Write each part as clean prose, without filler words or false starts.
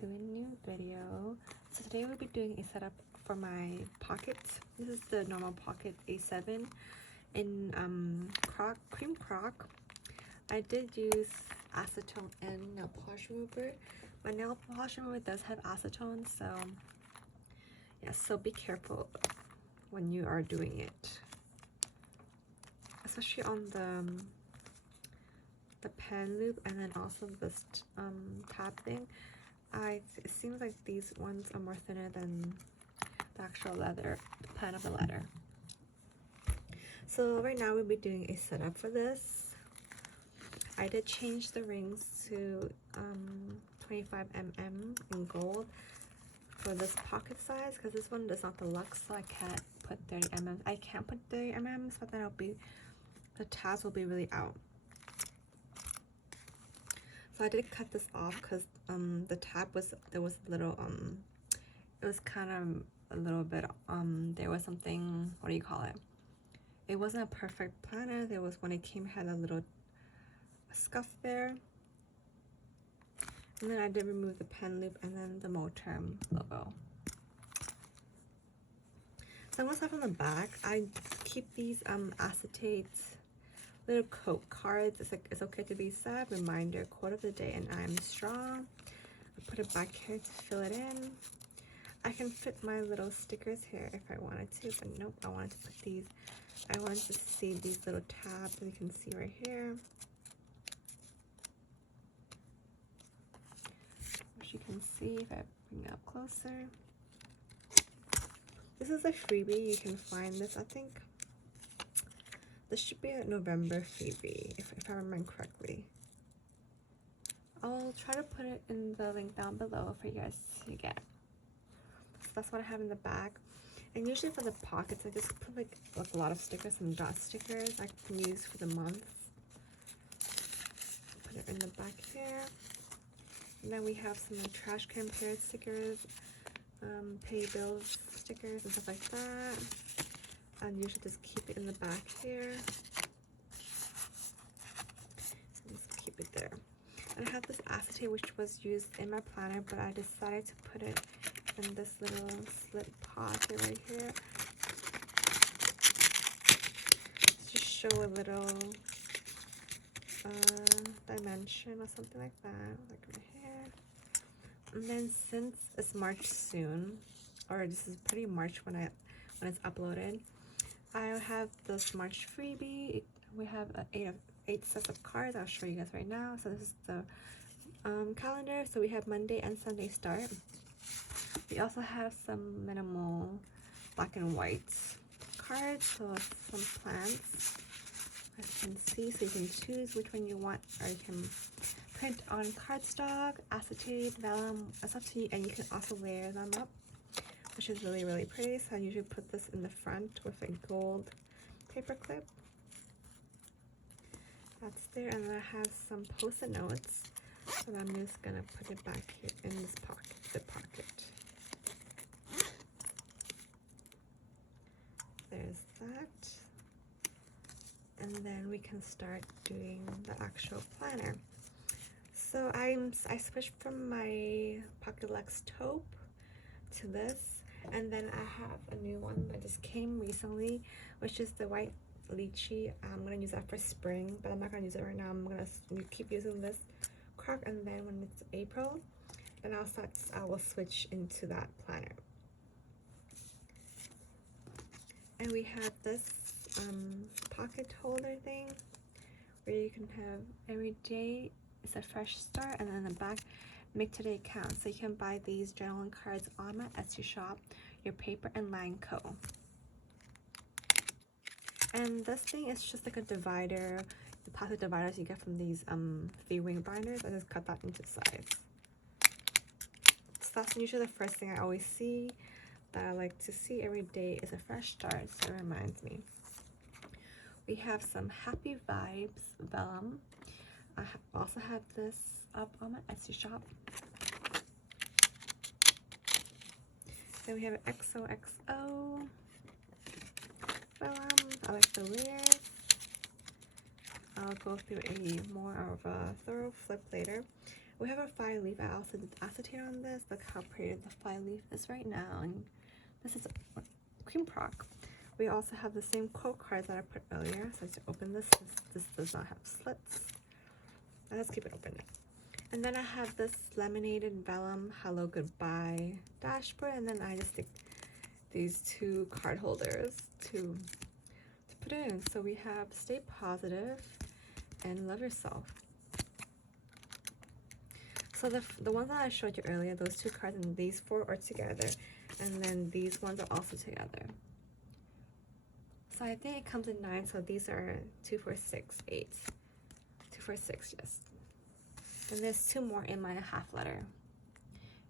to a new video. So today we'll be doing a setup for my pockets. This is the normal pocket A7 in cream croc. I did use acetone and nail polish remover. My nail polish remover does have acetone, so yeah, so be careful when you are doing it, especially on the pen loop and then also this tab thing. It seems like these ones are more thinner than the actual leather, the pen of the leather. So right now we'll be doing a setup for this. I did change the rings to 25mm in gold for this pocket size because this one is not deluxe, so I can't put 30mm. I can't put 30mm, but then the tabs will be really out. So I did cut this off because the tab was a little it was kind of a little bit there was something, what do you call it? It wasn't a perfect planner. There was, when it came, had a little scuff there. And then I did remove the pen loop and then the Moterm logo. So I'm gonna start from the back. I keep these acetates little quote cards. It's like, it's okay to be sad, reminder, quote of the day, and I'm strong. I put it back here to fill it in. I can fit my little stickers here if I wanted to, but nope, I wanted to put these. I wanted to see these little tabs that you can see right here. As you can see, if I bring it up closer. This is a freebie. You can find this, I think. This should be a November freebie, if I remember correctly. I'll try to put it in the link down below for you guys to get. So that's what I have in the back. And usually for the pockets, I just put like a lot of stickers, some dot stickers I can use for the month. Put it in the back here. And then we have some like trash can parrot stickers, pay bills stickers and stuff like that. And usually just keep it in the back here. Just keep it there. And I have this acetate which was used in my planner, but I decided to put it in this little slip pocket right here. Just show a little dimension or something like that, like right here. And then since it's March soon, or this is pretty March when it's uploaded, I have this March freebie. We have eight sets of cards. I'll show you guys right now. So this is the calendar. So we have Monday and Sunday start. We also have some minimal black and white cards. So some plants, as you can see. So you can choose which one you want, or you can print on cardstock, acetate, vellum. It's up to you, and you can also layer them up, which is really, really pretty. So I usually put this in the front with a gold paper clip. That's there. And then I have some post-it notes. So I'm just gonna put it back here in this pocket, the pocket. There's that. And then we can start doing the actual planner. So I switched from my Pocket Luxe taupe to this. And then I have a new one that just came recently, which is the white lychee. I'm gonna use that for spring, but I'm not gonna use it right now. I'm gonna keep using this croc, and then when it's April, then I will switch into that planner. And we have this pocket holder thing where you can have every day is a fresh start, and then in the back, make today count. So you can buy these journaling cards on my Etsy shop, Your Paper and Line Co. And this thing is just like a divider, the plastic dividers you get from these 3-ring binders. I just cut that into size. So that's usually the first thing I always see that I like to see every day is a fresh start, so it reminds me. We have some Happy Vibes vellum. I also have this up on my Etsy shop. Then we have XOXO vellum. I like the layers. I'll go through a more of a thorough flip later. We have a 5-leaf. I also did acetate on this. Look how pretty the 5-leaf is right now. And this is cream proc. We also have the same quote cards that I put earlier. So to open this does not have slits. Let's keep it open. And then I have this laminated vellum hello goodbye dashboard, and then I just stick these 2 card holders to put it in. So we have stay positive and love yourself. So the ones that I showed you earlier, those 2 cards and these 4 are together, and then these ones are also together. So I think it comes in 9, so these are 2, 4, 6, 8. 2, 4, 6, yes. And there's 2 more in my half letter.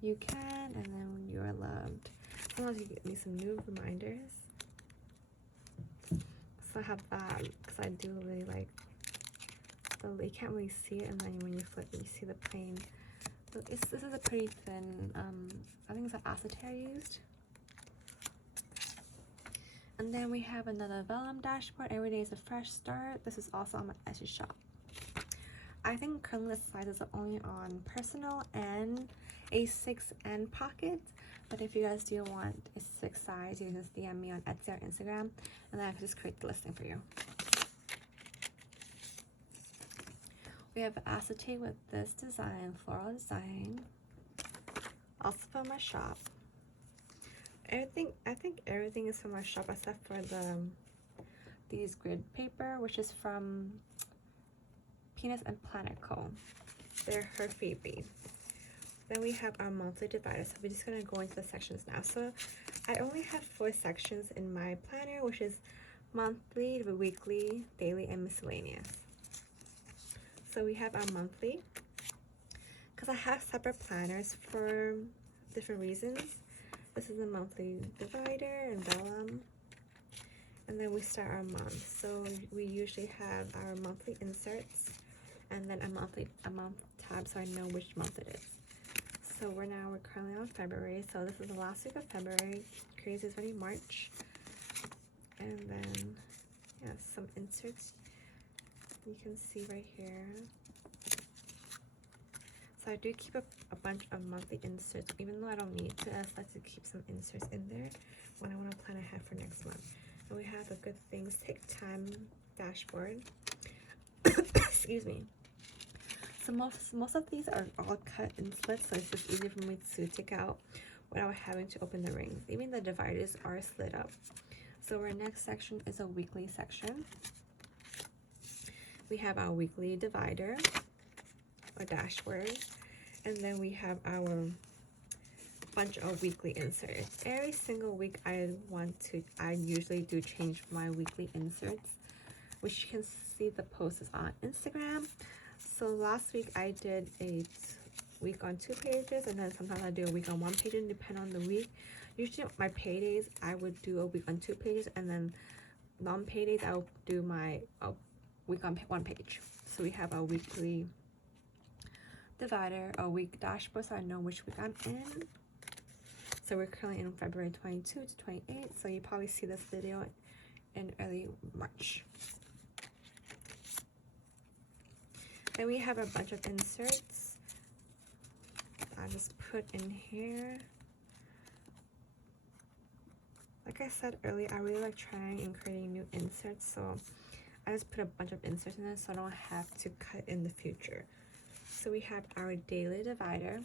You can, and then you are loved. Sometimes you get me some new reminders. So I have that because I do really like the, you can't really see it, and then when you flip it, you see the plain. So this is a pretty thin, I think it's an acetate I used. And then we have another vellum dashboard. Every day is a fresh start. This is also on my Etsy shop. I think currently the sizes are only on personal and A6 and pocket. But if you guys do want a 6 size, you can just DM me on Etsy or Instagram, and then I can just create the listing for you. We have acetate with this design, floral design. Also from my shop. I think everything is from my shop except for these grid paper, which is from Penis and Planet Co. They're her favorite. Then we have our monthly divider. So we're just gonna go into the sections now. So I only have 4 sections in my planner, which is monthly, weekly, daily, and miscellaneous. So we have our monthly, because I have separate planners for different reasons. This is a monthly divider and vellum. And then we start our month. So we usually have our monthly inserts and then a month tab, so I know which month it is. So we're currently on February. So this is the last week of February. Crazy is already March. And then, yeah, some inserts you can see right here. So I do keep a bunch of monthly inserts, even though I don't need to. I just like to keep some inserts in there when I want to plan ahead for next month. And we have a good things take time dashboard. Excuse me. So most of these are all cut and split, so it's just easy for me to take out without having to open the rings. Even the dividers are slid up. So our next section is a weekly section. We have our weekly divider or dashboard, and then we have our bunch of weekly inserts. Every single week I usually do change my weekly inserts, which you can see the post is on Instagram. So last week I did a week on 2 pages, and then sometimes I do a week on 1 page, depending on the week. Usually my paydays I would do a week on 2 pages, and then non-paydays I would do my week on 1 page. So we have our weekly divider, a week dashboard, so I know which week I'm in. So we're currently in February 22 to 28, so you probably see this video in early March. Then we have a bunch of inserts I just put in here. Like I said earlier, I really like trying and creating new inserts, so I just put a bunch of inserts in this so I don't have to cut in the future. So we have our daily divider.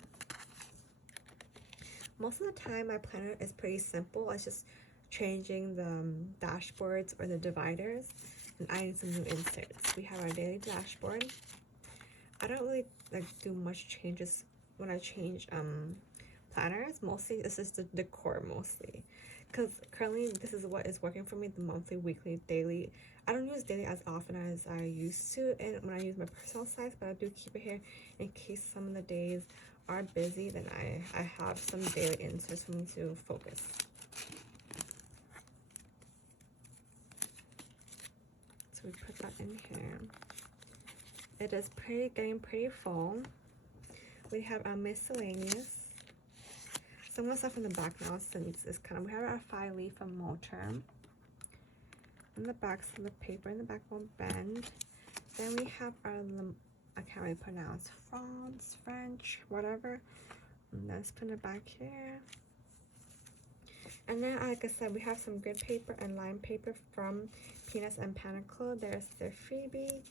Most of the time my planner is pretty simple. It's just changing the dashboards or the dividers and adding some new inserts. We have our daily dashboard. I don't really do much changes when I change planners. Mostly this is the decor mostly, because currently this is what is working for me, the monthly, weekly, daily. I don't use daily as often as I used to, and when I use my personal size, but I do keep it here in case some of the days are busy, then I have some daily inserts for me to focus. So we put that in here. It is getting pretty full. We have our miscellaneous. So I'm gonna start from the back now, since it's we have our 5-leaf from Moterm. In the back, so the paper in the back won't bend. Then we have our I can't really pronounce, France, French, whatever. And let's put it back here. And then, like I said, we have some grid paper and line paper from Peanuts and Panicle. There's their freebie.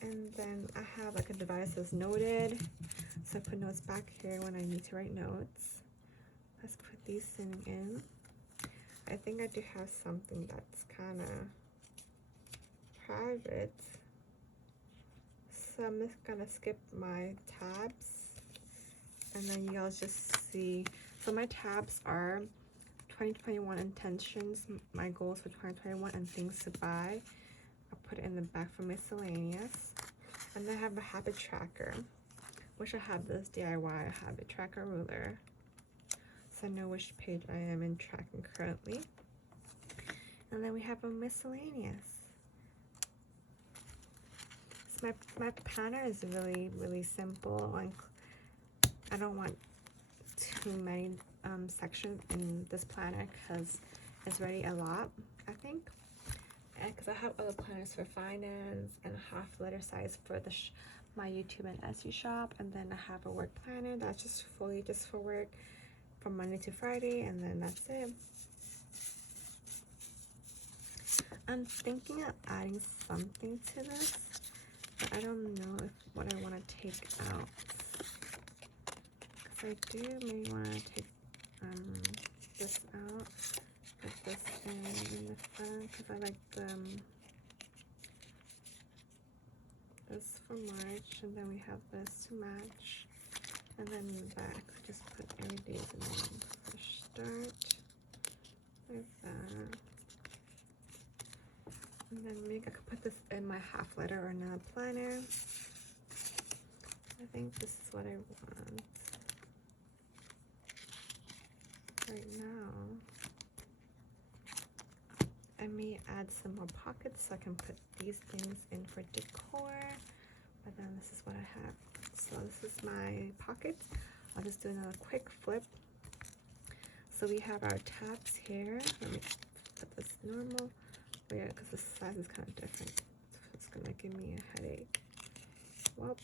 And then I have like a device that's noted. So I put notes back here when I need to write notes. Let's put these in. I think I do have something that's kind of private. So I'm just gonna skip my tabs. And then y'all just see. So my tabs are 2021 intentions, my goals for 2021, and things to buy. I'll put it in the back for miscellaneous. And then I have a habit tracker, which I have this DIY habit tracker ruler. So I know which page I am in tracking currently. And then we have a miscellaneous. So my planner is really simple. Like, I don't want too many sections in this planner because it's already a lot, I think. Because I have other planners for finance and a half letter size for the my YouTube and Etsy shop, and then I have a work planner that's just fully just for work from Monday to Friday, and then that's it. I'm thinking of adding something to this, but I don't know what I want to take out. Because I do maybe want to take this out, put this in the front, because I like this for March, and then we have this to match, and then in the back just put every day's name for start, like that. And then maybe I could put this in my half letter or another planner. I think this is what I want right now. I may add some more pockets so I can put these things in for decor, but then this is what I have. So this is my pockets. I'll just do another quick flip. So we have our tabs here. Let me put this normal. Oh yeah, because the size is kind of different. So it's gonna give me a headache. Well,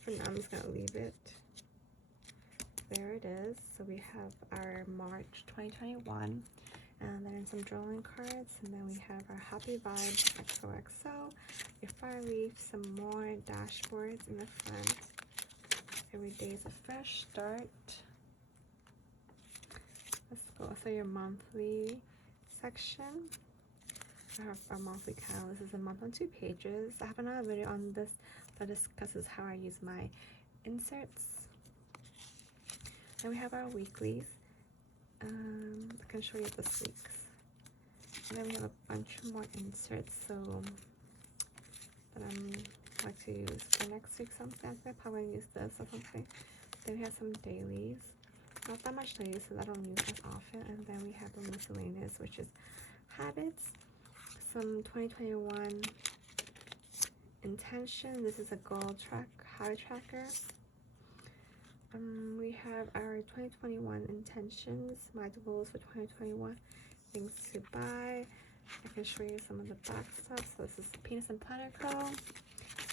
for now I'm just gonna leave it. There it is. So we have our March 2021. And then some drawing cards, and then we have our Happy Vibes XOXO, a fire leaf, some more dashboards in the front. Every day is a fresh start. Let's go. So your monthly section. I have our monthly calendar. This is a month on 2 pages. I have another video on this that discusses how I use my inserts. And we have our weeklies. I can show you this week's. And then we have a bunch more inserts, so that I'm like to use for next week something. I probably use this or something. Then we have some dailies. Not that much dailies, so I don't use as often. And then we have the miscellaneous, which is habits. Some 2021 intention. This is a goal habit tracker. We have our 2021 intentions, my goals for 2021, things to buy. I can show you some of the back stuff. So this is Peanuts and Panicle.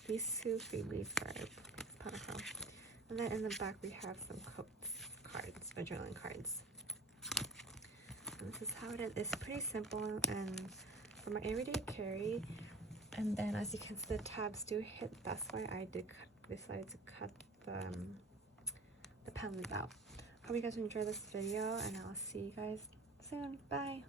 These 2 freebies for Panicle. And then in the back we have some cards, or journaling cards. And this is how it is. It's pretty simple and for my everyday carry. And then as you can see, the tabs do hit. That's why I decided to cut the penlies out. Hope you guys enjoy this video, and I'll see you guys soon. Bye.